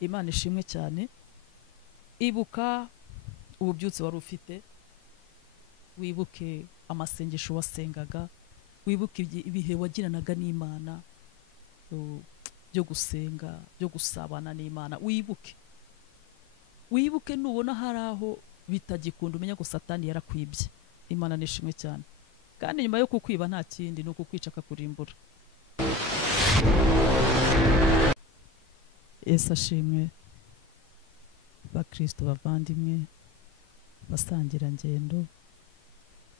Imana ishimwe cyane. Ibuka ububyutse wari ufite, wibuke amasengesho wasengaga, wibuke ibihe wagiranaga n'Imana byo gusenga, byo gusabana n'Imana. Wibuke nubona hari aho bitagikunda umenya ko Satani yarakwibye. Imana nishimwe cyane. Kandi nyuma yo kukwiba nta kindi nuko kwica akakurimbura. Yesu ashimwe. Bakristo bavandimwe, basangira ngendo,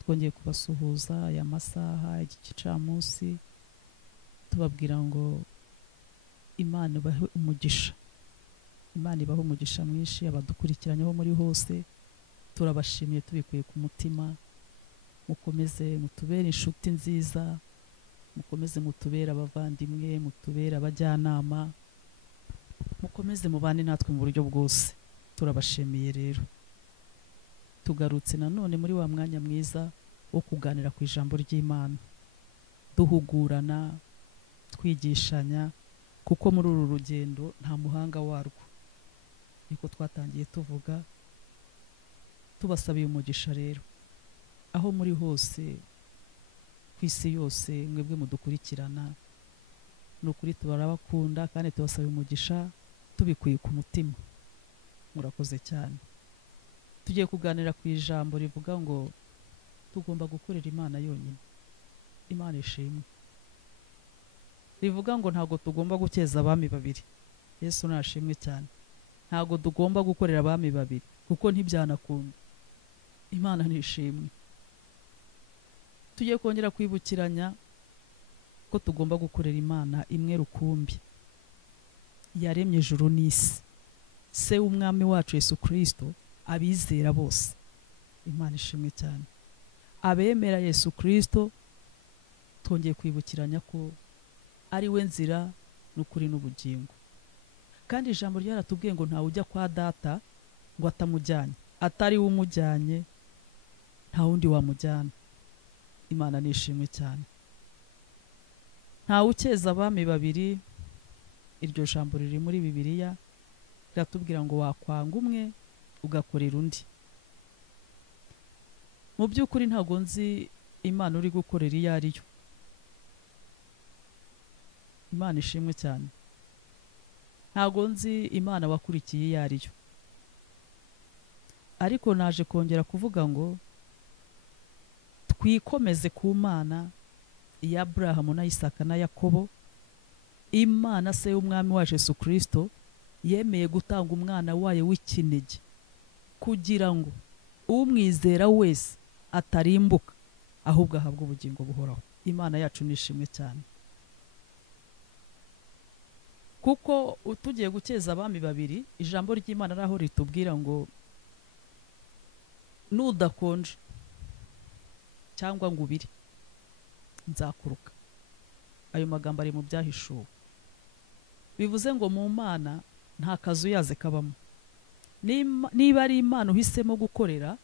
twongeye kubasuhuza aya masaha y'igicamunsi, tubabwira ngo Imana ibahe umugisha. Imana ibahe umugisha mwinshi abadukurikiranye bo muri hose. Turabashimiye tubikuye ku mutima. Mukomeze mutubere inshuti nziza, mukomeze mutubere abavandimwe, mutubere abajyanama, mukomeze mubane natwe mu buryo bwose. Turabashimiye rero. Tugarutse nanone muri wa mwanya mwiza wo kuganira ku ijambo ry'Imana, duhugurana, twigishanya, kuko muri uru rugendo nta muhanga warwo. Niko twatangiye tuvuga. Tubasabiye umugisha rero aho muri hose ku isi yose, mwebwe mudukurikirana, nukuri tubarabakunda kandi tubasabiye umugisha tubikuye ku mutima. Murakoze cyane. Tugiye kuganira ku ijambo rivuga ngo tugomba gukorera Imana yonyine. Imana ishimwe. Rivuga ngo ntago tugomba gukeza abami babiri. Yesu nashimwe cyane. Ntago tugomba gukorera abami babiri kuko ntibyanakunda. Imana nishimwe. Tugiye kongera kwibukiranya ko tugomba gukorera Imana imwe rukumbi, yaremye ijuru n'isi, se w'umwami wacu Yesu Kristo, abizera bose. Imana ishimwe cyane. Abemera Yesu Kristo twongeye kwibukiranya ko ari we nzira n'ukuri n'ubugingo. Kandi ijambo ryaratubwiye ngo ntawe ujya kwa Data ngo atamujyanye, atari we umujyanye nta wundi wamujyana. Imana nishimwe cyane. Ntawe ukeza abami babiri. Iryo jambo riri muri Bibiliya, riratubwira ngo wakwanga umwe ugakorera undi. Mu by'ukuri ntago nzi Imana uri gukorera iyo ari yo. Imana ishimwe cyane. Ntago nzi Imana wakurikiye iyo ari yo. Ariko naje kongera kuvuga ngo twikomeze ku Mana ya Abrahamu na Isaka na Yakobo. Imana se y'umwami wacu Yesu Kristo yemeye gutanga umwana wayo w'ikinege kugira ngo umwizera wese atarimbuka ahubwo ahabwe ubugingo buhoraho. Imana yacu nishimwe cyane. Kuko tugiye gukeza abami babiri, ijambo ry'Imana raho ritubwira ngo nudakonje cyangwa ngo ubiri nzakuruka. Ayo magambo ari mu Byahishuwe. Bivuze ngo mu Mana nta kazu yaze kabamo. Niba ari Imana uhisemo gukorera,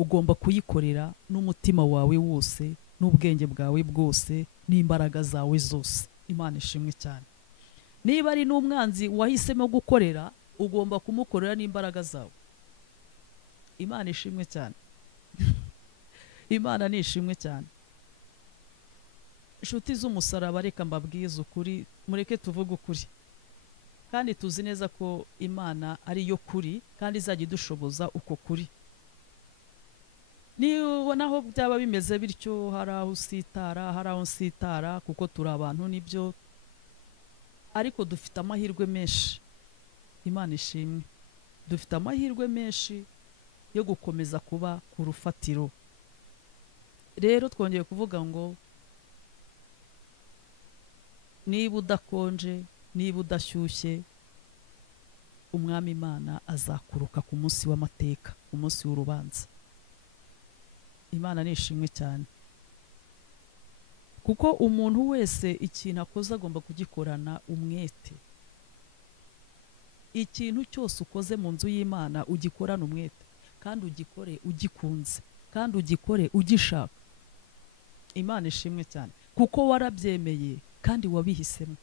ugomba kuyikorera n'umutima wawe wose, n'ubwenge bwawe bwose, n'imbaraga zawe zose. Imana ishimwe cyane. Niba ari n'umwanzi wahisemo gukorera, ugomba kumukorera n'imbaraga zawe. Imana ishimwe cyane. Imana nishimwe cyane. Inshuti z'umusaraba, reka mbabwize ukuri, mureke tuvuge ukuri. Kandi tuzi neza ko Imana ari yo kuri kandi izajya idushoboza uko kuri. Niba naho byaba bimeze bityo, hari aho usitara, hari aho nsitara, kuko turi abantu nibyo, ariko dufite amahirwe menshi. Imana ishimwe. Dufite amahirwe menshi yo gukomeza kuba ku rufatiro. Rero twongeye kuvuga ngo niba udakonje, niba udashyushye, umwami Imana azakuruka ku munsi w'amateka, umunsi w'urubanza. Imana nishimwe cyane. Kuko umuntu wese ikintu akoze agomba kugikorana umwete. Ikintu cyose ukoze mu nzu y'Imana ugikorana umwete, kandi ugikore ugikunze, kandi ugikore ugishaka. Imana ishimwe cyane. Kuko warabyemeye kandi wabihisemo.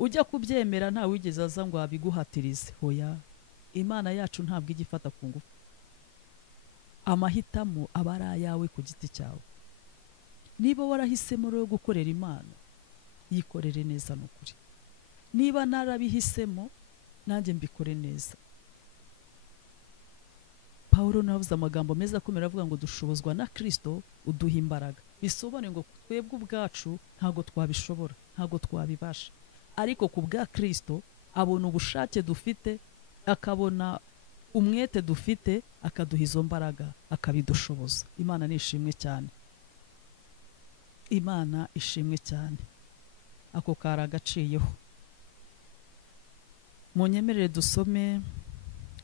ujya kubyemera nta wigeze aza ngo abiguhatirize. Hoya, Imana yacu ntabwo igifata ku ngufu. Amahitamo aba ari ayawe ku giti cyawe. Niba warahisemo rero gukorera Imana, yikorere neza n'ukuri. Niba narabihisemo, nanjye mbikore neza. Pawulo navuze amagambo meza akomera avuga ngo dushobozwa na Kristo uduha imbaraga. Bisobanura ngo twebwe ubwacu ntago twabishobora, ntago twabibasha, ariko ku bwa Kristo abona ubushake dufite, akabona umwete dufite, akaduha izo mbaraga, akabidushoboza. Imana nishimwe cyane. Imana ishimwe cyane. Ako kara gaciyeho. Munyemerere dusome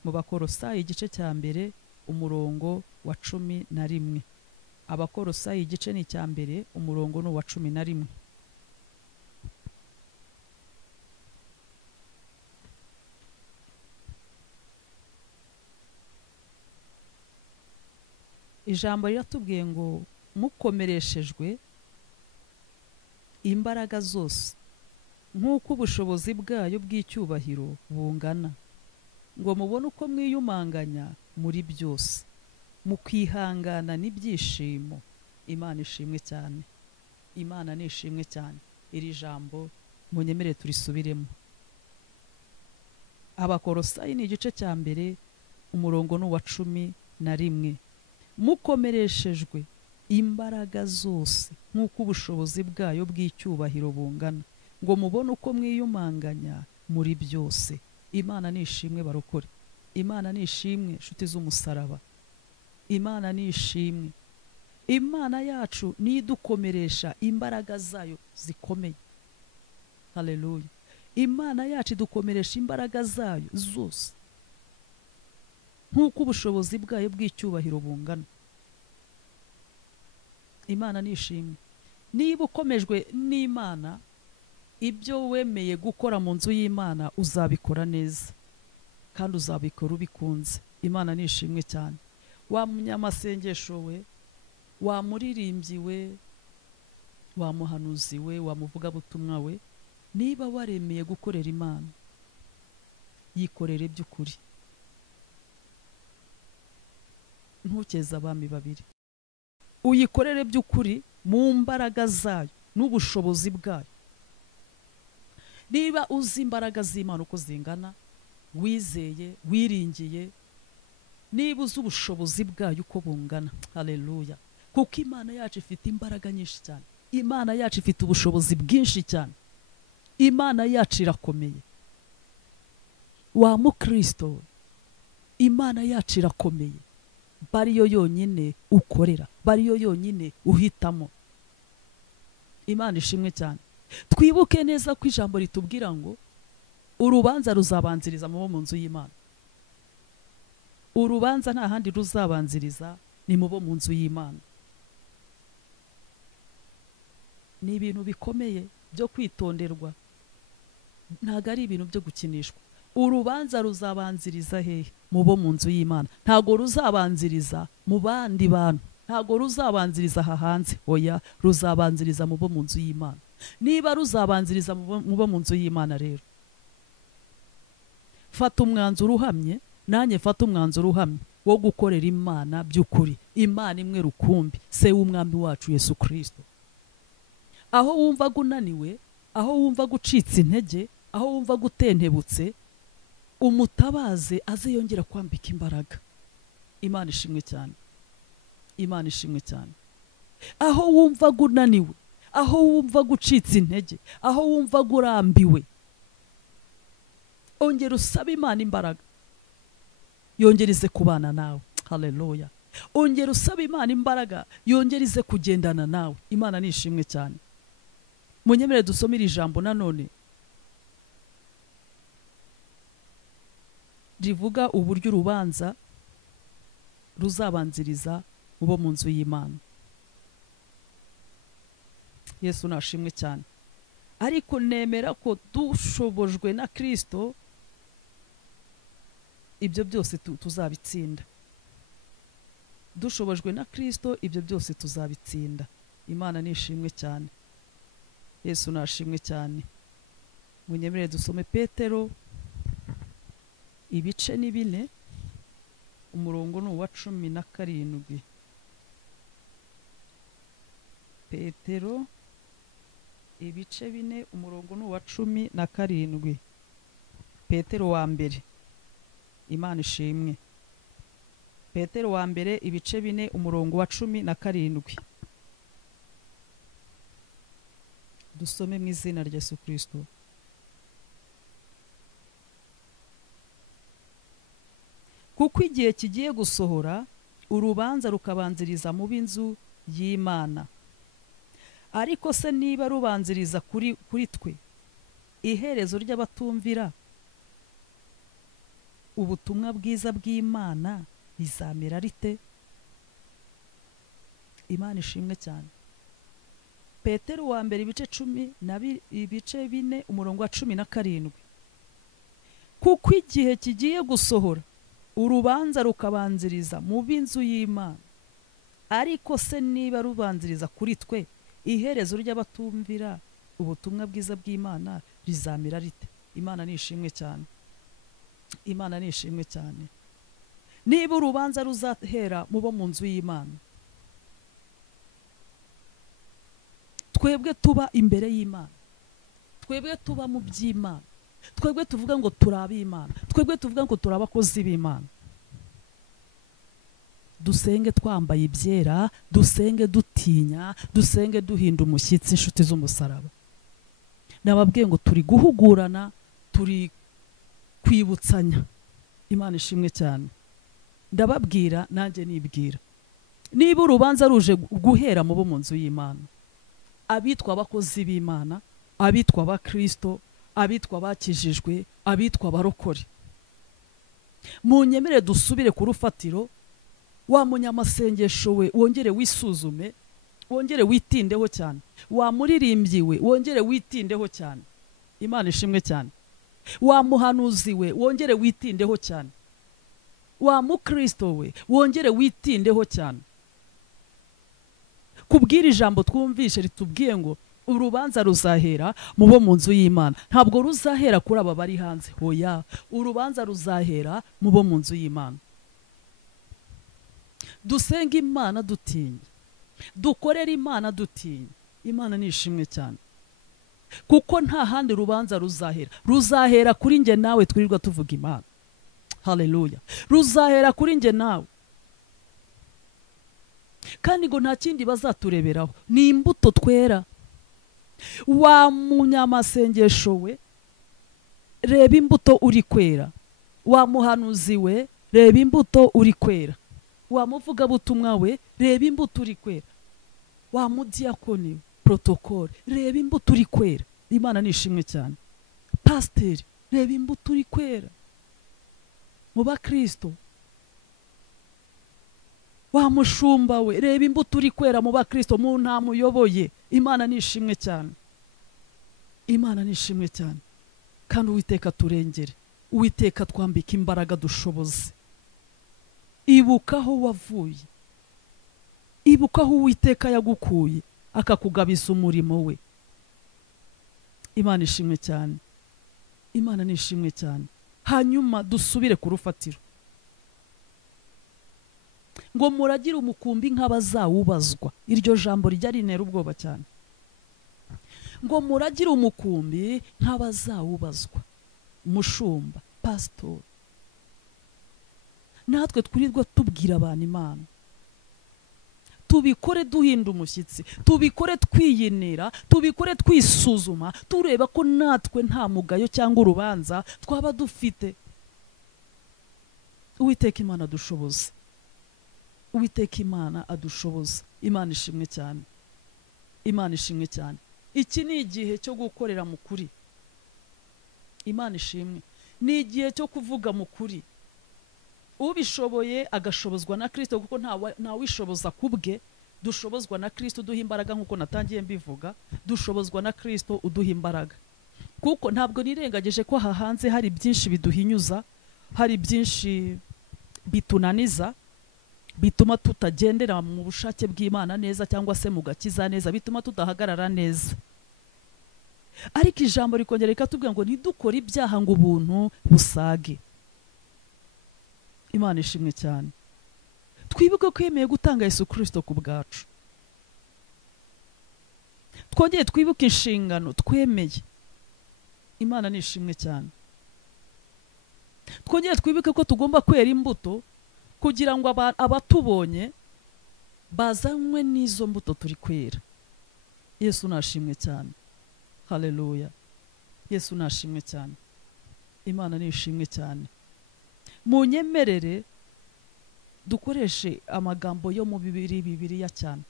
mu Bakolosayi igice cya mbere umurongo wa 11. Abakolosayi igice ni cya mbere umurongo no wa 11. Ijambo riratubwiye ngo mukomereshejwe imbaraga zose nk'uko ubushobozi bwayo bw'icyubahiro bungana, ngo mubone uko mwiyumanganya muri byose, mu kwihangana n'ibyishimo. Imana ishimwe cyane. Imana nishimwe cyane. Iri jambo munyemere turisubiremo. Abakolosayi ni igice cya mbere umurongo no wa 11. Mukomereshejwe imbaraga zose nk'uko ubushobozi bwayo bw'icyubahiro bungana, ngo mubone uko mwiyumanganya muri byose. Imana nishimwe barokore. Imana nishimwe nshuti z'umusaraba. Imana nishimwe. Imana yacu nidukomeresha imbaraga zayo zikomeye. Haleluya. Imana yacu idukomeresha imbaraga zayo zose nk'uko ubushobozi bwayo bw'icyubahiro bungana. Imana nishimwe. Niba ukomejwe n'Imana, ibyo wemeye gukora mu nzu y'Imana uzabikora neza, kandi uzabikora ubikunze. Imana nishimwe cyane. Wa munyamasengesho we, wa muririmbyi we, wa muhanuzi we, wa muvugabutumwa we, niba waremeye gukorera Imana, yikorere by'ukuri. Ntukeze abami babiri. Uyikorere by'ukuri mu mbaraga zayo n'ubushobozi bwayo. Niba uzi imbaraga z'Imana uko zingana, wizeye, wiringiye, niba uzi ubushobozi bwayo uko bungana, haleluya, kuko Imana yacu ifite imbaraga nyinshi cyane. Imana yacu ifite ubushobozi bwinshi cyane. Imana yacu irakomeye. Wa mukristo, Imana yacu irakomeye. Bariyo yonyine ukorera, bariyo yonyine uhitamo. Imana ishimwe cyane. Twibuke neza ko ijambo ritubwira ngo urubanza ruzabanziriza mu bo mu nzu y'Imana. Urubanza nta handi ruzabanziriza, ni mu bo mu nzu y'Imana. Ni ibintu bikomeye byo kwitonderwa, ntago ari ibintu byo gukinishwa. Urubanza ruzabanziriza hehe? Mu bo mu nzu y'Imana. Ntago ruzabanziriza mu bandi bantu, ntago ruzabanziriza aha hanze. Oya, ruzabanziriza mu bo mu nzu y'Imana. Niba ruzabanziriza mu bo mu nzu y'Imana rero, fata umwanzuro uhamye, nanjye fata umwanzuro uhamye wo gukorera Imana by'ukuri. Imana imwe rukumbi, se w'umwami wacu Yesu Kristo. Aho wumva gunaniwe, aho wumva gucitse intege, aho wumva gutentebutse, umutabaze aze yongera kwambika imbaraga. Imana ishimwe cyane. Imana ishimwe cyane. Aho wumva gunaniwe, aho wumva gucitse intege, aho wumva gurambiwe, ongera usaba Imana imbaraga, yongerize kubana nawe. Haleluya. Ongera usaba Imana imbaraga, yongerize kugendana nawe. Imana nishimwe cyane. Munyemere dusomere ijambo nanone rivuga uburyo urubanza ruzabanziriza mu bo mu nzu y'Imana. Yesu nashimwe cyane. Ariko nemera ko dushobojwe na Kristo ibyo byose tuzabitsinda. Dushobojwe na Kristo ibyo byose tuzabitsinda. Imana nishimwe cyane. Yesu nashimwe cyane. munyemerere dusome Petero ibice ni 4 umurongo ni uwa 17. Petero ibice 4 umurongo ni uwa 17. Petero wa mbere, Imana ishimwe. Petero wa mbere ibice 4 umurongo wa 17. Dusome mu izina rya Yesu Kristo. Kuko igihe kigiye gusohora urubanza rukabanziriza mu b'inzu y'Imana. Ariko se niba rubanziriza kuri twe, iherezo ry'abatumvira ubutumwa bwiza bw'Imana rizamera rite? Imana ishimwe cyane. Petero wa mbere ibice 4 umurongo wa 17. Kuko igihe kigiye gusohora urubanza rukabanziriza mu b'inzu y'Imana. Ariko se niba rubanziriza kuri twe, iherezo ry'abatumvira ubutumwa bwiza bw'Imana rizamera rite? Imana nishimwe cyane. Imana nishimwe cyane. Niba urubanza ruzahera mu bo mu nzu y'Imana, twebwe tuba imbere y'Imana, twebwe tuba mu by'Imana, twebwe tuvuga ngo turabe Imana, twebwe tuvuga ngo turabakozi b'Imana, dusenge twambaye ibyera, dusenge dutinya, dusenge duhinda umushyitsi, inshuti z'umusaraba. Nababwiye ngo turi guhugurana, turi kwibutsanya. Imana ishimwe cyane. Ndababwira nanjye nibwira, niba urubanza ruje guhera mu bo mu nzu y'Imana, abitwa abakozi b'Imana, abitwa abakristo, abitwa bakijijwe, abitwa barokore, munyemerere dusubire ku rufatiro. Wa munyamasengesho we wongere wisuzume, wongere witindeho cyane. Wa muririmbyi we wongere witindeho cyane. Imana ishimwe cyane. Wa muhanuzi we wongere witindeho cyane. Wa mukristo we wongere witindeho cyane. Kubwira ijambo twumvishe ritubwiye ngo urubanza ruzahera mu bo mu nzu y'Imana. Ntabwo ruzahera kuri aba bari hanze, hoya, urubanza ruzahera mu bo mu nzu y'Imana. Dusenga Imana dutinya, dukorera Imana dutinya. Imana nishimwe cyane. Kuko nta handi rubanza ruzahera. Ruzahera kuri nge nawe twirirwa tuvuga Imana. Haleluya. Ruzahera kuri nge nawe. Kandi ngo nta kindi bazatureberaho, ni imbuto twera. Wa munyamasengesho we, reba imbuto uri kwera. Wa muhanuzi we, reba imbuto uri kwera. Wa muvugabutumwa we, reba imbuto uri kwera. Wa mudiyakoni, protokole, reba imbuto uri kwera. Imana nishimwe cyane. Pasiteri, reba imbuto uri kwera mu bakristo. Wa mushumba we, reba imbuto uri kwera mu bakristo, mu ntama uyoboye. Imana nishimwe cyane. Imana nishimwe cyane. Kandi Uwiteka turengere, Uwiteka twambika imbaraga dushoboze. Ibuka aho wavuye, ibuka aho Uwiteka yagukuye akakugabiza umurimo we. Imana ishimwe cyane. Imana nishimwe cyane. Hanyuma dusubire ku rufatiro, ngo muragire umukumbi nk'abazawubazwa. Iryo jambo rijya rinera ubwoba cyane. Ngo muragire umukumbi nk'abazawubazwa. Mushumba, pastor, natwe twirirwa tubwira abantu Imana, tubikore duhinda umushyitsi, tubikore twiyinira, tubikore twisuzuma, tureba ko natwe nta mugayo cyangwa urubanza twaba dufite. Uwiteka Imana adushoboza. Uwiteka Imana adushoboza. Imana ishimwe cyane. Imana ishimwe cyane. Iki ni igihe cyo gukorera mu kuri. Imana ishimwe. Ni igihe cyo kuvuga mu kuri. Ubishoboye agashobozwa na Kristo, kuko nta wishoboza kubwe. Dushobozwa na Kristo uduha imbaraga, nkuko natangiye mbivuga. Dushobozwa na Kristo uduha imbaraga. Kuko ntabwo nirengagije ko hanze hari byinshi biduhinyuza, hari byinshi bitunaniza, bituma tutagendera mu bushake bw'Imana neza, cyangwa se mu gakiza neza, bituma tudahagarara neza. ariko ijambo rikongera rikatubwira ngo ntidukore ibyaha ngo ubuntu busage. Imana ishimwe cyane. Twibuke ko yemeye gutanga Yesu Kristo ku bwacu. Twongeye twibuke inshingano twemeye. Imana nishimwe cyane. Twongeye twibuke ko tugomba kwera imbuto kugira ngo abatubonye bazanywe n'izo mbuto turi kwera. Yesu nashimwe cyane. Haleluya. Yesu nashimwe cyane. Imana nishimwe cyane. Munyemerere dukoreshe amagambo yo mu Bibiliya cyane.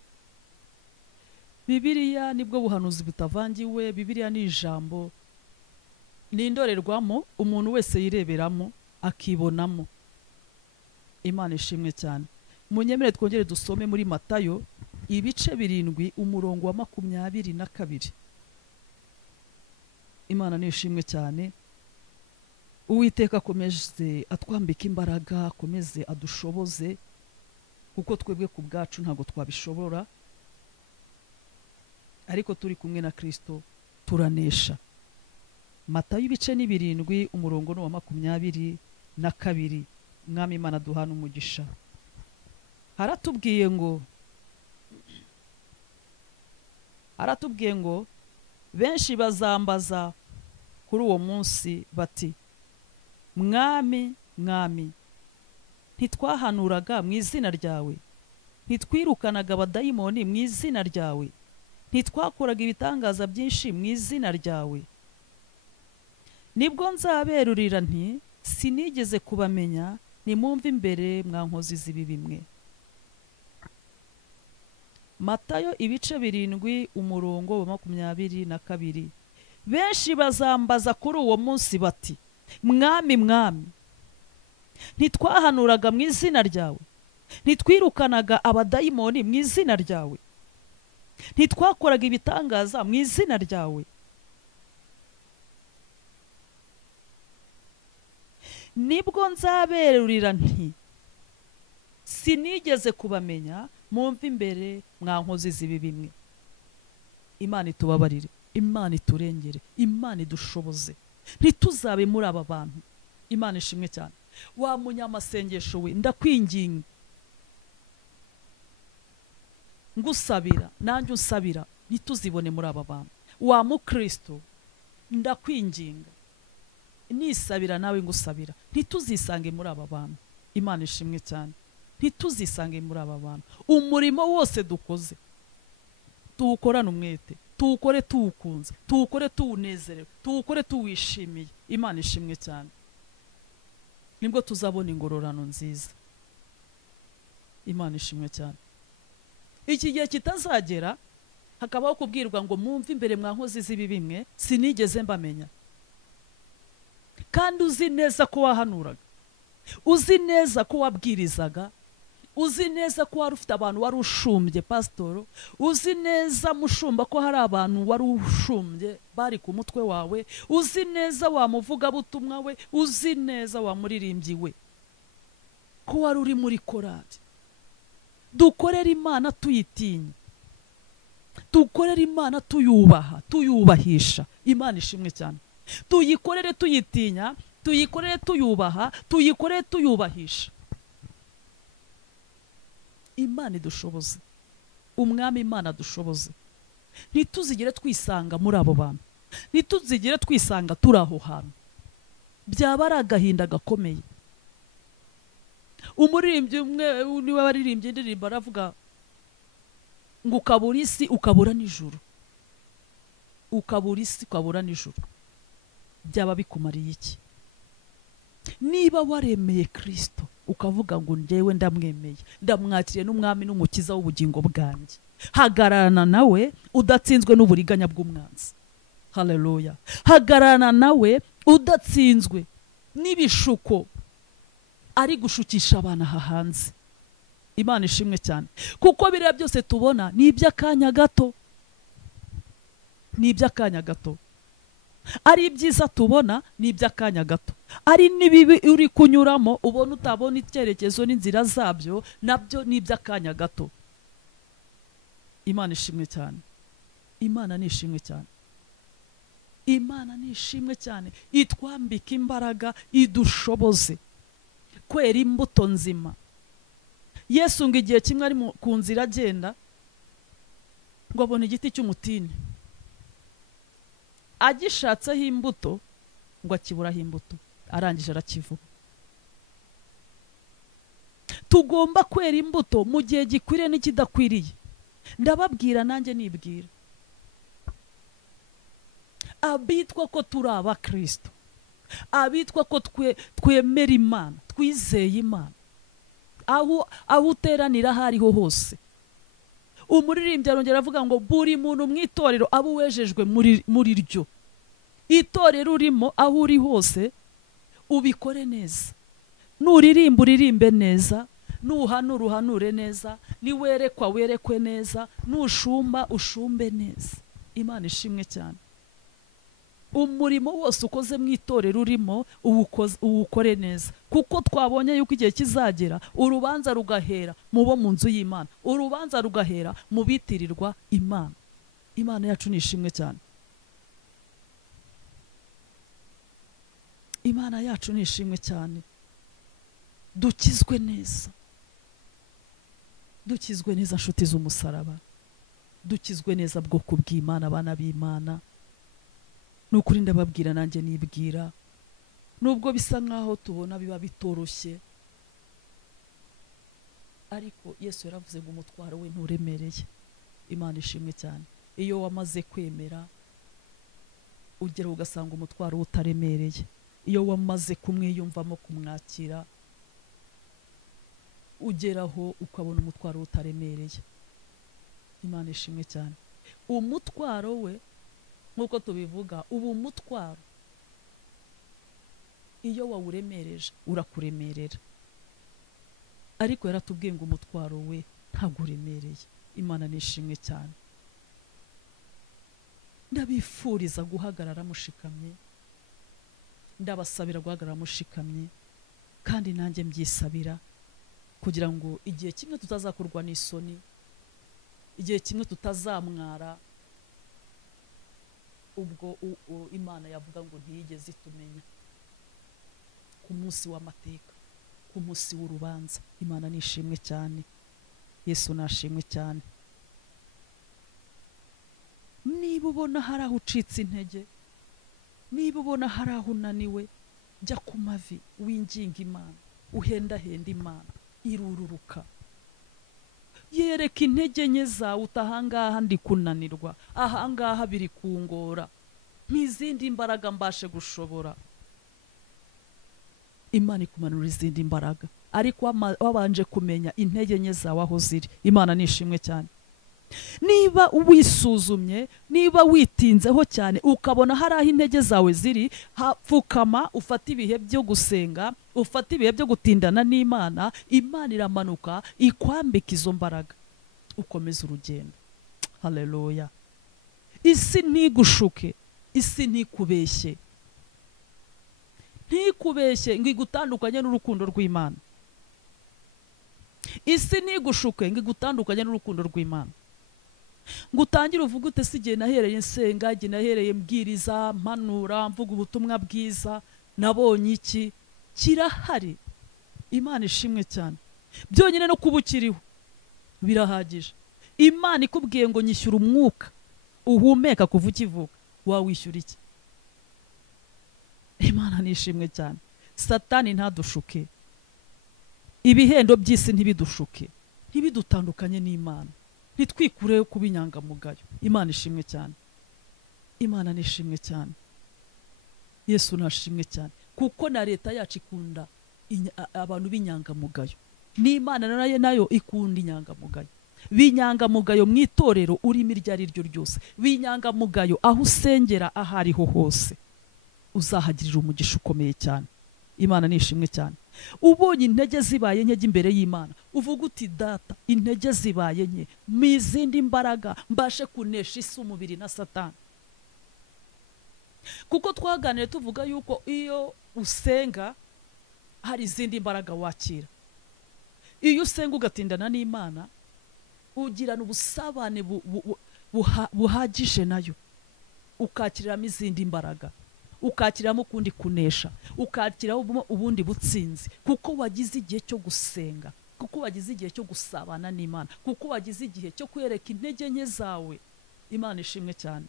Bibiliya nibwo buhanuzi butavangiwe. Bibiliya ni ijambo, ni indorerwamo umuntu wese yireberamo akibonamo. Imana ishimwe cyane. Munyemere twongere dusome muri Matayo ibice 7 umurongo wa 22. Imana nishimwe cyane. Uwiteka akomeze atwambika imbaraga, akomeze adushoboze, kuko twebwe ku bwacu ntago twabishobora, ariko turi kumwe na Kristo turanesha. Matayo ibice 7 umurongo wa 22. Mwami Imana duhana umugisha. Haratubwiye ngo benshi bazambaza kuri uwo munsi bati, Mwami, Mwami, ntitwahanuraga mu izina ryawe? Ntitwirukanaga abadayimoni mu izina ryawe? Ntitwakoraga ibitangaza byinshi mu izina ryawe? Nibwo nzaberurira nti, sinigeze kubamenya, nimumve imbere mwa nkozi z'ibibi mwe. Matayo ibice 7 umurongo wa 22. Benshi bazambaza kuri uwo munsi bati, Mwami, Mwami, ntitwahanuraga mu izina ryawe? Ntitwirukanaga abadayimoni mu izina ryawe? Ntitwakoraga ibitangaza mu izina ryawe? Nibwo nzaberurira nti, sinigeze kubamenya, mumve imbere mwa nkozi z'ibibi mwe. Imana itubabarire, Imana iturengere, Imana idushoboze, ntituzabe muri aba bantu. Imana ishimwe cyane. Wa munyamasengesho we, ndakwinginga, ngusabira nanjye unsabira, ntituzibone muri aba bantu. Wa mukristo, ndakwinginga, nisabira nawe ngusabira, ntituzisange muri aba bantu. Imana ishimwe cyane. Ntituzisange muri aba bantu. Umurimo wose dukoze tuwukorane umwete, tuwukore tuwukunze, tuwukore tuwunezerewe, tuwukore tuwishimiye. Imana ishimwe cyane. Nibwo tuzabona ingororano nziza. Imana ishimwe cyane. Iki gihe kitazagera hakabaho kubwirwa ngo mumve imbere mwa nkozi z'ibibi mwe, sinigeze mbamenya. Kandi uzi neza ko wahanuraga, uzi neza ko wabwirizaga, uzi neza ko wari ufite abantu wari ushumbye pasitoro, uzi neza mushumba ko hari abantu wari ushumbye bari ku mutwe wawe, uzi neza wamuvuga butumwa we, uzi neza wamuririmbyi we, ko wari uri muri korali. Dukorera Imana tuyitinya, dukorera Imana tuyubaha, tuyubahisha. Imana ishimwe cyane. Tuyikorere tuyitinya, tuyikorere tuyubaha, tuyikorere tuyubahisha. Imana idushoboze, umwami Imana dushoboze. Ntituzigere twisanga muri abo bantu, ntituzigere twisanga turi aho hantu. Byaba ari agahinda gakomeye. Umuririmbyi umwe niwe waririmbye indirimbo aravuga ngo ukabura isi ukabura n'ijuru, ukabura isi ukabura n'ijuru. Byaba bikumariye iki? Niba waremeye Kristo ukavuga ngo njyewe ndamwemeye, ndamwakiriye n'umwami n'umukiza w'ubugingo bwanjye, hagararana nawe udatsinzwe n'uburiganya bw'umwanzi. Haleluya. Hagararana nawe udatsinzwe n'ibishuko ari gushukisha abana hanze. Imana ishimwe cyane. Kuko biriya byose tubona ni iby'akanya gato, ni iby'akanya gato. Ari ibyiza tubona ni iby'akanya gato, ari n'ibibi uri kunyuramo ubona utabona icyerekezo n'inzira zabyo, nabyo ni iby'akanya gato. Imana ishimwe cyane. Imana nishimwe cyane. Imana nishimwe cyane, itwambika imbaraga, idushoboze kwera imbuto nzima. Yesu ngo igihe kimwe ari ku nzira agenda, ngo abona igiti cy'umutini, agishatseho imbuto ngo akiburaho imbuto, arangije arakivuga. Tugomba kwera imbuto mu gihe gikwiriye n'ikidakwiriye. Ndababwira nanjye nibwira, abitwa ko turi abakristo, abitwa ko twemera Imana, twizeye Imana, aho uteranira aho ariho hose. Umuririmbyi arongera avuga ngo buri muntu mu itorero abo wejejwe muri ryo. Itorero urimo aho uri hose ubikore neza, nuririmba uririmbe neza, nuhanura uhanure neza, niwerekwa werekwe neza, nushumba ushumbe neza. Imana ishimwe cyane. Umurimo wose ukoze mu itorero urimo uwukore neza, kuko twabonye yuko igihe kizagera urubanza rugahera mu bo mu nzu y'Imana, urubanza rugahera mu bitirirwa Imana. Imana yacu nishimwe cyane. Imana yacu nishimwe cyane. Dukizwe neza, dukizwe neza nshuti z'umusaraba, dukizwe neza bwoko bw'Imana, abana b'Imana. Nukuri ndababwira nanjye nibwira, nubwo bisa nkaho tubona biba bitoroshye, ariko Yesu yaravuze ngo umutwaro we nturemereye. Imana ishimwe cyane. Iyo wamaze kwemera ugera ugasanga umutwaro utaremereye, iyo wamaze kumwiyumvamo, kumwakira, ugeraho ukabona umutwaro utaremereye. Imana ishimwe cyane. Umutwaro we nkuko tubivuga, ubu umutwaro iyo wawuremereje urakuremerera, ariko yaratubwiye ngo umutwaro we ntabwo uremereye. Imana nishimwe cyane. Ndabifuriza guhagarara mushikamye, ndabasabira guhagarara mushikamye, kandi nanjye mbyisabira, kugira ngo igihe kimwe tutazakorwa n'isoni, igihe kimwe tutazamwara, ubwo Imana yavuga ngo ntiyigeze itumenya, ku munsi w'amateka, ku munsi w'urubanza. Imana nishimwe cyane. Yesu nashimwe cyane. Niba ubona hari aho ucitse intege, niba ubona hari aho unaniwe, jya ku mavi winginga Imana, uhendahenda Imana, irururuka, yereka intege nke zawe, utahangaha ndi kunanirwa, ahangaha biri kungora, nk'izindi mbaraga mbashe gushobora. Imana ikumanura izindi mbaraga, ariko wabanje kumenya intege nke zawe aho ziri. Imana nishimwe cyane. Niba wisuzumye, niba witinzeho cyane ukabona hari aho intege zawe ziri, pfukama, ufate ibihe byo gusenga, ufate ibihe byo gutindana n'Imana. Imana iramanuka ikwambika izo mbaraga, ukomeza urugendo. Haleluya. Isi ntigushuke, isi ntikubeshye, ntikubeshye ngo igutandukanye n'urukundo rw'Imana. Isi ntigushuke ngo igutandukanye n'urukundo rw'Imana, ngo utangire uvuge ute, si igihe nahereye nsenga, igihe nahereye mbwiriza, mpanura, mvuga ubutumwa bwiza, nabonye iki? Kirahari. Imana ishimwe cyane. Byonyine no kuba ukiriho birahagije. Imana ikubwiye ngo nyishyura umwuka uhumeka kuva ukivuka, wawishyura iki? Imana nishimwe cyane. Satani ntadushuke, ibihendo by'isi ntibidushuke, ntibidutandukanye n'Imana, ntitwikureho kuba inyangamugayo. Imana ishimwe cyane. Imana nishimwe cyane. Yesu nashimwe cyane, kuko na leta yacu ikunda abantu b'inyangamugayo, n'Imana nayo ikunda inyangamugayo. Binyangamugayo mu itorero urimo iryo ari ryo ryose, binyangamugayo aho usengera aho ariho hose, uzahagirira umugisha ukomeye cyane. Imana nishimwe cyane. Ubonye intege zibaye nke imbere y'Imana, uvuga uti data, intege zibaye nke, mu izindi mbaraga mbashe kunesha isi, umubiri na Satani. Kuko twaganiriye tuvuga yuko iyo usenga hari izindi mbaraga wakira. Iyo usenga ugatindana n'Imana, ugirana ubusabane buhagije nayo. ukakiriramo izindi mbaraga, ukakiriramo ukundi kunesha, ukakiramo ubundi butsinzi, kuko wagize igihe cyo gusenga, kuko wagize igihe cyo gusabana n'Imana, kuko wagize igihe cyo kwereka intege nke zawe. Imana ishimwe cyane,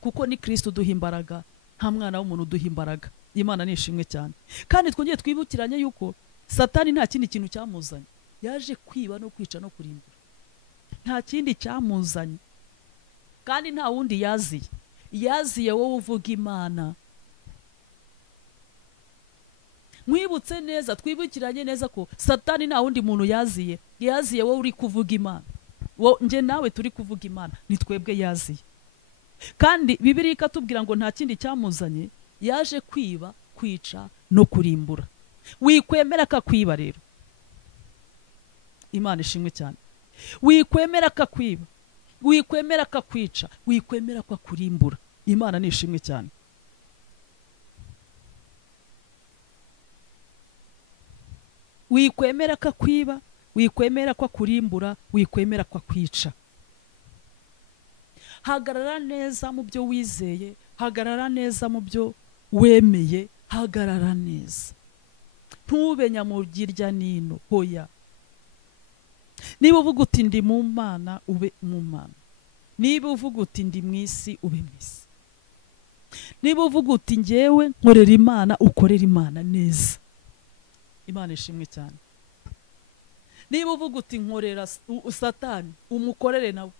kuko ni Kristo uduha imbaraga, nta mwana w'umuntu uduha imbaraga. Imana nishimwe cyane. Kandi twongeye twibukiranye yuko Satani nta kindi kintu cyamuzanye, yaje kwiba no kwica no kurimbura. Nta kindi cyamuzanye, kandi nta wundi yaziye. Yaziye wowe uvuga Imana. Mwibutse neza, twibukiranye neza ko Satani nta wundi muntu yaziye. Yaziye wowe uri kuvuga Imana. Nje nawe turi kuvuga Imana, ni twebwe yaziye. Kandi Bibiliya ikatubwira ngo nta kindi cyamuzanye, yaje kwiba, kwica no kurimbura. Wikwemera akakwiba rero. Imana ishimwe cyane. Wikwemera akakwiba, wikwemera akakwica, wikwemera akakurimbura. Imana nishimwe cyane. Wikwemera akakwiba, wikwemera akakurimbura, wikwemera akakwica. Hagarara neza mu byo wizeye, hagarara neza mu byo wemeye, hagarara neza. Ntube nyamugirya nino, hoya. Niba uvuga uti ndi mu Mana, ube mu Mana. Niba uvuga uti ndi mu isi, ube mu isi. Niba uvuga uti njyewe nkorera Imana, ukorera Imana neza. Imana ishimwe cyane. Niba uvuga uti nkorera Satani, umukorere nawe,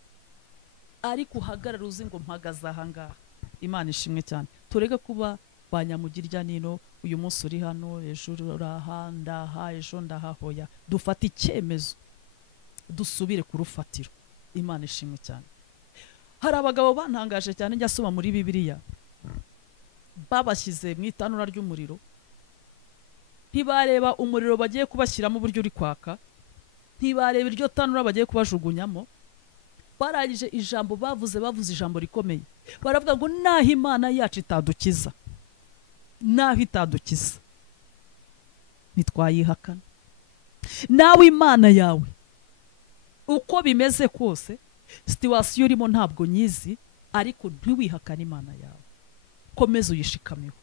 ariko uhagarara uzi ngo mpagaze aha ngaha. Imana ishimwe cyane. Tureke kuba banyamugirya nino, uyu munsi uri hano, ejo uraha, ndaha, ejo ndahahoya. Dufate icyemezo, dusubire ku rufatiro. Imana ishimwe cyane. Hari abagabo bantangaje cyane, njya soma muri Bibiliya, babashyize mu itanura ry'umuriro, ntibareba umuriro bagiye kubashyiramo uburyo uri kwaka, ntibareba iryo tanura bagiye kubajugunyamo. Barangije ijambo bavuze ijambo rikomeye. Baravuga ngo naho Imana yacu itadukiza, naho itadukiza, ntitwayihakana. Nawe Imana yawe uko bimeze kose, situwasiyo urimo ntabwo nyizi, ariko ntiwihakane Imana yawe. Komeza uyishikameho.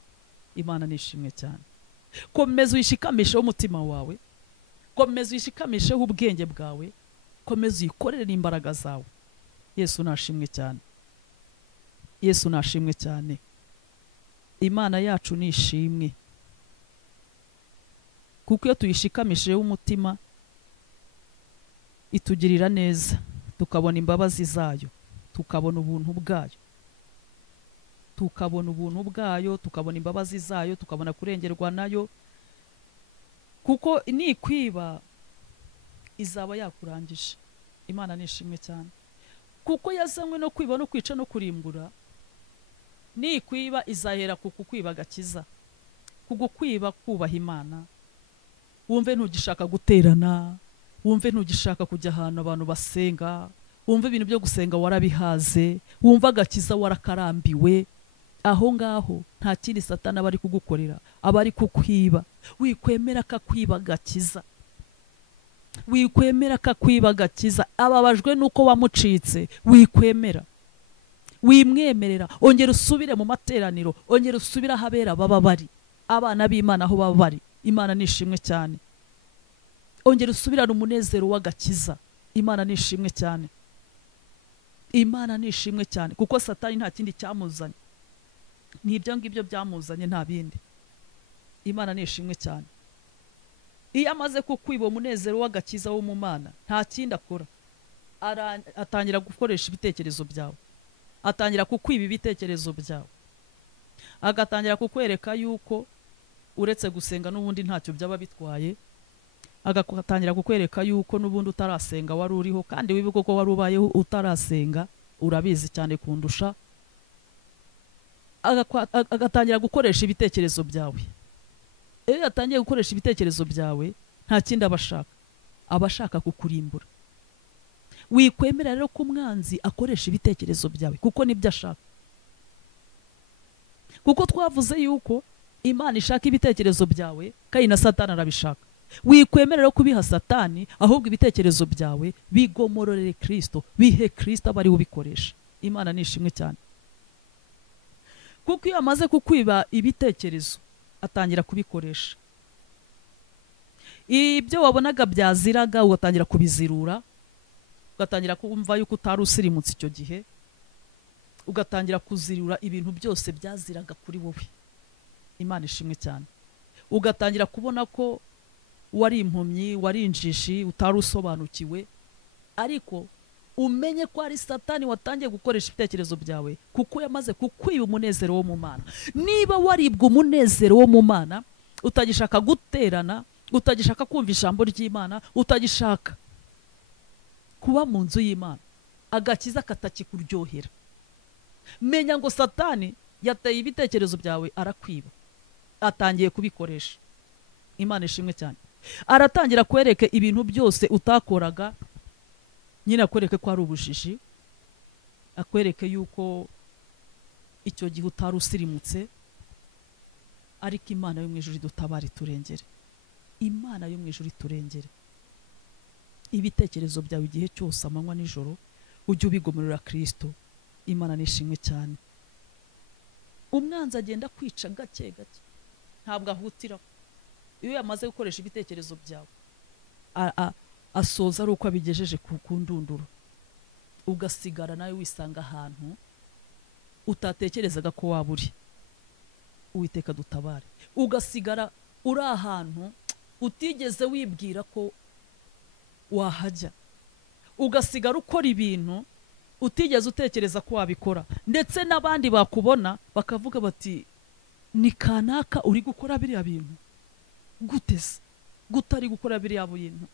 Imana nishimwe cyane. Komeza uyishikamisheho umutima wawe, komeza uyishikamisheho ubwenge bwawe, komeza uyikorere n'imbaraga zawe. Yesu nashimwe cyane. Yesu nashimwe cyane. Imana yacu nishimwe, kuko iyo tuyishikamisheho umutima itugirira neza, tukabona imbabazi zayo, tukabona ubuntu bwayo, tukabona ubuntu bwayo, tukabona imbabazi zayo, tukabona kurengerwa nayo. Kuko nikwiba izaba yakurangije. Imana nishimwe cyane, kuko yazanywe no kwiba no kwica no kurimbura. Nikwiba izahera ku kukwiba agakiza, kugukwiba kubaha Imana. Wumve ntugishaka guterana, wumve ntugishaka kujya ahantu abantu basenga, wumve ibintu byo gusenga warabihaze, wumve agakiza warakarambiwe. Aho ngaho nta kindi Satani aba ari kugukorera, aba ari kukwiba. Wikwemera akakwiba agakiza, wikwemera akakwiba agakiza. Ababajwe nuko wamucitse, wikwemera, wimwemerera. Ongera usubire mu materaniro, ongera usubire aho abera baba bari, abana b'Imana aho baba bari. Imana nishimwe cyane. Ongera usubirane umunezero w'agakiza. Imana nishimwe cyane. Imana nishimwe cyane, kuko Satani nta kindi cyamuzanye, n'ibyo ngibyo byamuzanye, nta bindi. Imana nishimwe cyane. Iyo amaze kukwiba umunezero w'agakiza wo mu Mana, nta kindi akora. Atangira gukoresha ibitekerezo byawe, atangira kukwiba ibitekerezo byawe, agatangira kukwereka yuko uretse gusenga n'ubundi ntacyo byaba bitwaye. Agatangira kukwereka yuko n'ubundi utarasenga wari uriho, kandi wibuke ko wari ubayeho utarasenga, urabizi cyane kundusha. Agatangira gukoresha ibitekerezo byawe. Iyo yatangiye gukoresha ibitekerezo byawe, nta kindi aba ashaka kukurimbura. Wikwemera rero ko umwanzi akoresha ibitekerezo byawe, kuko nibyo ashaka. Kuko twavuze yuko Imana ishaka ibitekerezo byawe, kandi na Satani arabishaka. Wikwemera rero kubiha Satani, ahubwo ibitekerezo byawe bigomororere Kristo, bihe Kristo aba ari ubikoresha. Imana nishimwe cyane. kuko iyo amaze kukwiba ibitekerezo atangira kubikoresha. Ibyo wabonaga byaziraga ugatangira kubizirura, ugatangira kumva yuko utari usirimutse icyo gihe, ugatangira kuzirura ibintu byose byaziraga kuri wowe. Imana ishimwe cyane. Ugatangira kubona ko wari impumyi, wari injishi, utari usobanukiwe, ariko umenye ko ari Satani watangiye gukoresha ibitekerezo byawe, kuko yamaze kukwiba umunezero wo mu Mana. Niba waribwa umunezero wo mu Mana, utagishaka guterana, utagishaka kumva ijambo ry'Imana, utagishaka kuba mu nzu y'Imana, agakiza katakikuryohera, menya ngo Satani yateye ibitekerezo byawe, arakwiba, atangiye kubikoresha. Imana ishimwe cyane. Aratangira kwereke ibintu byose utakoraga, nyine akwereke ko ari ubujiji, akwereke yuko icyo gihe utari usirimutse, ariko Imana yo mu ijuru idutabare turengere. Imana yo mu ijuru iturengere. Ibitekerezo byawe igihe cyose, amanywa nijoro, ujye ubigomorera Kristo. Imana nishimwe cyane. Umwanzi agenda kwica gake gake, ntabwo ahutira. Iyo yamaze gukoresha ibitekerezo byawe, asoza ari uko abigejeje ku ndunduro, ugasigara nawe wisanga ahantu utatekerezaga ko waba uri. Uwiteka dutabare. Ugasigara uri ahantu utigeze wibwira ko wahajya, ugasigara ukora ibintu utigeze utekereza ko wabikora, ndetse n'abandi bakubona bakavuga bati ni kanaka uri gukora biriya bintu guteze, gutari gukora biriya bintu.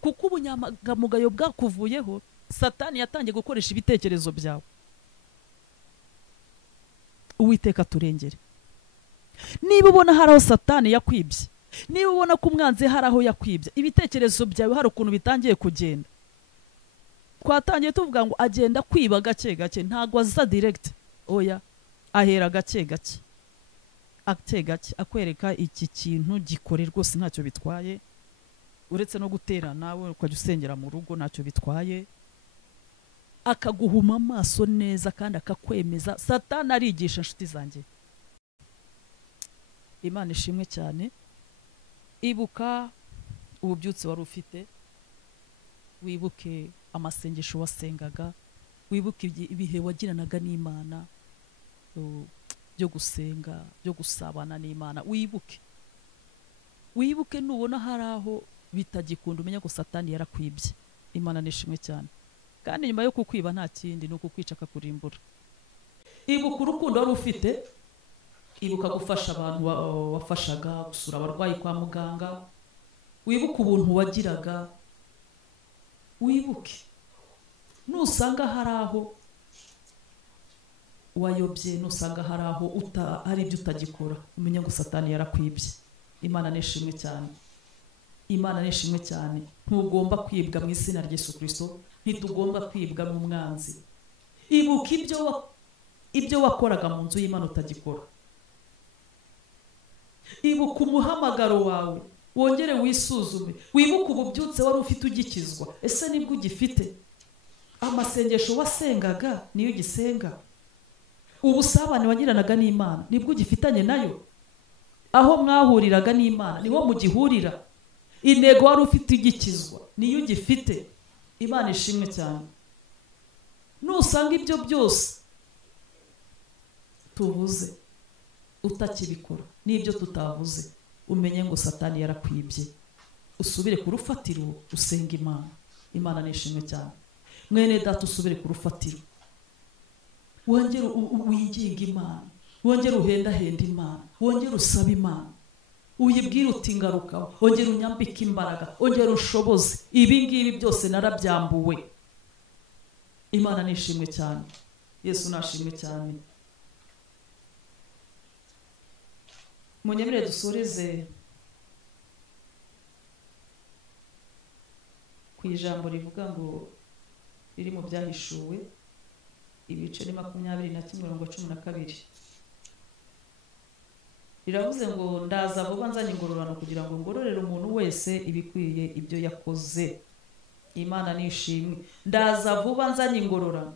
Kuko ubunyamamugayo bwakuvuyeho, Satani yatangiye gukoresha ibitekerezo byawe. Uwiteka turengere. Niba ubona hari aho Satani yakwibye, niba ubona ko umwanzi hari aho yakwibye, ibitekerezo byawe hari ukuntu bitangiye kugenda, twatangiye tuvuga ngo agenda kwiba gake gake, ntago aza direct, oya, ahera gake gake, gake akwereka iki kintu gikore rwose ntacyo bitwaye, uretse no gutera nawe ukajya usengera mu rugo ntacyo bitwaye, akaguhuma amaso neza kandi akakwemeza. Satani arigisha inshuti zanjye. Imana ishimwe cyane. Ibuka ububyutse wari ufite, wibuke amasengesho wasengaga, wibuke ibihe wagiranaga n'Imana, byo gusenga, byo gusabana n'Imana. Wibuke nubona hari aho bitagikunda, umenya ko Satani yarakwibye. Imana nishimwe cyane. Kandi nyuma yo kukwiba nta kindi, nuko kwica akakurimbura. Ibuka urukundo wari ufite, ibuka gufasha abantu wafashaga, gusura abarwayi kwa muganga, wibuke ubuntu wagiraga. Wibuke nusanga hari aho wayobye, nusanga hari aho hari ibyo utagikora, umenya ngo Satani yarakwibye. Imana nishimwe cyane. Imana nishimwe cyane. Ntugomba kwibwa mu izina rya Yesu Kristo, ntitugomba kwibwa n'umwanzi. Ibuka ibyo wakoraga mu nzu y'Imana utagikora. Ibuka umuhamagaro wawe, wongere wisuzume. Wibuka ububyutse wari ufite ugikizwa, ese nibwo ugifite? Amasengesho wasengaga niyo ugisenga? Ubusabane wagiranaga n'Imana nibwo ugifitanye nayo? Aho mwahuriraga n'Imana niho mugihurira? Intego wari ufite ugikizwa niyo ugifite? Imana ishimwe cyane. Nusanga ibyo byose tuvuze utakibikora, n'ibyo tutavuze, umenye ngo Satani yarakwibye. Usubire ku rufatiro, usenga Imana. Imana nishimwe cyane. Mwene data, usubire ku rufatiro, wongere winginga Imana, wongere uhendahenda Imana, wongere usaba Imana, uyibwire uti ngaruka, wongere unyambike imbaraga, wongere ushoboze. Ibi ngibi byose narabyambuwe. Imana nishimwe cyane. Yesu nashimwe cyane. Munyemere dusoreze ku ijambo rivuga ngo riri mu byahishuwe, ibice ni 21:12. Riravuze ngo ndaza vuba nzanye ingororano kugira ngo ngororere umuntu wese ibikwiye ibyo yakoze. Imana nishimwe. Ndaza vuba nzanye ingororano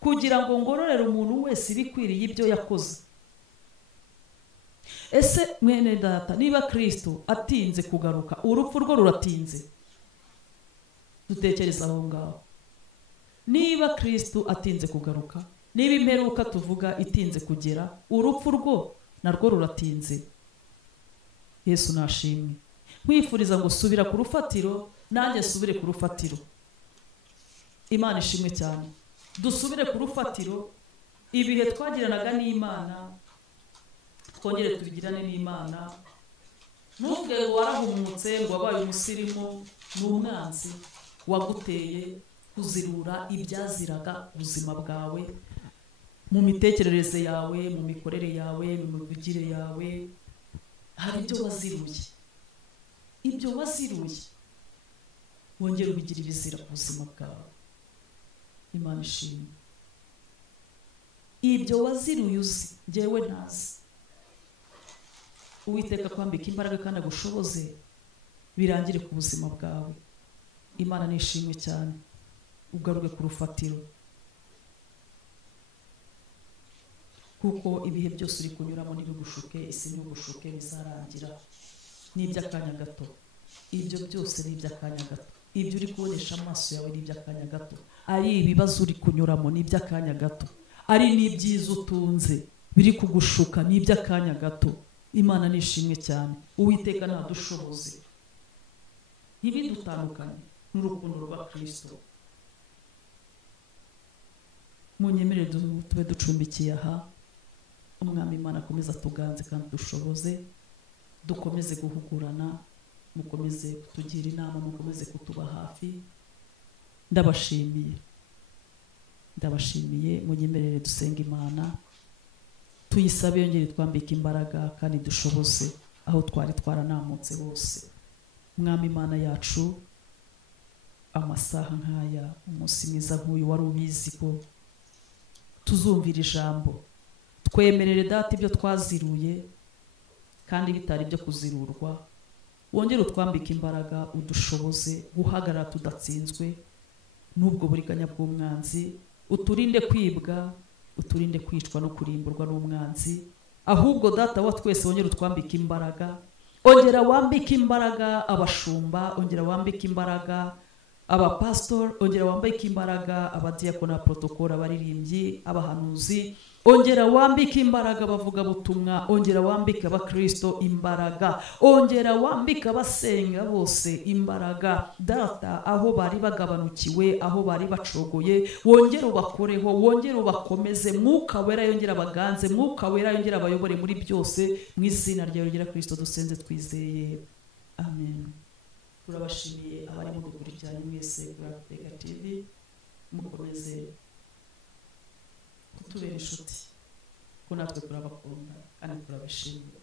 kugira ngo ngororere umuntu wese ibikwiriye ibyo yakoze. Ese mwene data, niba Kristo atinze kugaruka, urupfu rwo ruratinze? Dutekereza aho ngaho. Niba Kristo atinze kugaruka, niba imperuka tuvuga itinze kugera, urupfu rwo narwo ruratinze. Yesu nashimwe. Nkwifuriza ngo subira ku rufatiro, nanjye subire ku rufatiro. Imana ishimwe cyane. Dusubire ku rufatiro, ibihe twagiranaga n'Imana twongere tubigirane n'Imana. Ntuvuge ngo warahumutse, ngo wabaye umusirimu, n'umwanzi waguteye kuzirura ibyaziraga ubuzima bwawe, mu mitekerereze yawe, mu mikorere yawe, mu mivugire yawe. Hari ibyo waziruye, ibyo waziruye wongere ubigira ibizira ku buzima bwawe. Imana ishimwe. Ibyo waziruye uzi, njyewe ntazi. Uwiteka kwambika imbaraga kandi agushoboze birangire ku buzima bwawe. Imana nishimwe cyane. Ugaruke ku rufatiro, kuko ibihe byose uri kunyuramo ntibigushuke, isi ntibigushuke, bizarangira. Ni iby'akanya gato. Ibyo byose ni iby'akanya gato. Ibyo uri kubonesha amaso yawe ni iby'akanya gato. Ari ibibazo uri kunyuramo ni iby'akanya gato. Ari n'ibyiza utunze biri kugushuka ni iby'akanya gato. Imana nishimwe cyane. Uwiteka nadushoboze ntibidutandukanye n'urukundo rwa Kristo. Munyemerere tube ducumbikiye aha. Umwami Imana akomeza tuganze kandi dushoboze, dukomeze guhugurana, mukomeze kutugira inama, mukomeze kutuba hafi. Ndabashimiye. Munyemerere dusenga Imana, tuyisabe yongere twambike imbaraga kandi dushoboze aho twari twaranamutse hose. Mwami Imana yacu, amasaha nk'aya, umunsi mwiza nk'uyu, wari ubizi ko tuzumvira ijambo. Twemerere Data ibyo twaziruye kandi bitari byo kuzirurwa, wongere utwambike imbaraga, udushoboze guhagarara tudatsinzwe n'ubwo buriganya bw'umwanzi. Uturinde kwibwa, uturinde kwicwa no kurimburwa n'umwanzi. Ahubwo Data wa twese wongere utwambike imbaraga. Ongera wambike imbaraga abashumba, ongera wambike imbaraga abapastor, ongera wambike imbaraga abadiakona, protokora, abaririmbyi, abahanuzi. Ongera wambike imbaraga abavuga butumwa, ongera wambike abakristo imbaraga, ongera wambike abasenga bose imbaraga. Data, aho bari bagabanukiwe, aho bari bacogoye, wongere ubakoreho, wongere ubakomeze. Mwuka wera yongera abaganze, mwuka wera yongera abayobore muri byose. Mu izina rya Yesu Kristo dusenze twizeye, amen. Turabashimiye abari mu dukurikiranye mwese kuri Uwiteka TV. Mukomeze kutubera inshuti, ko natwe turabakunda kandi turabashimiye.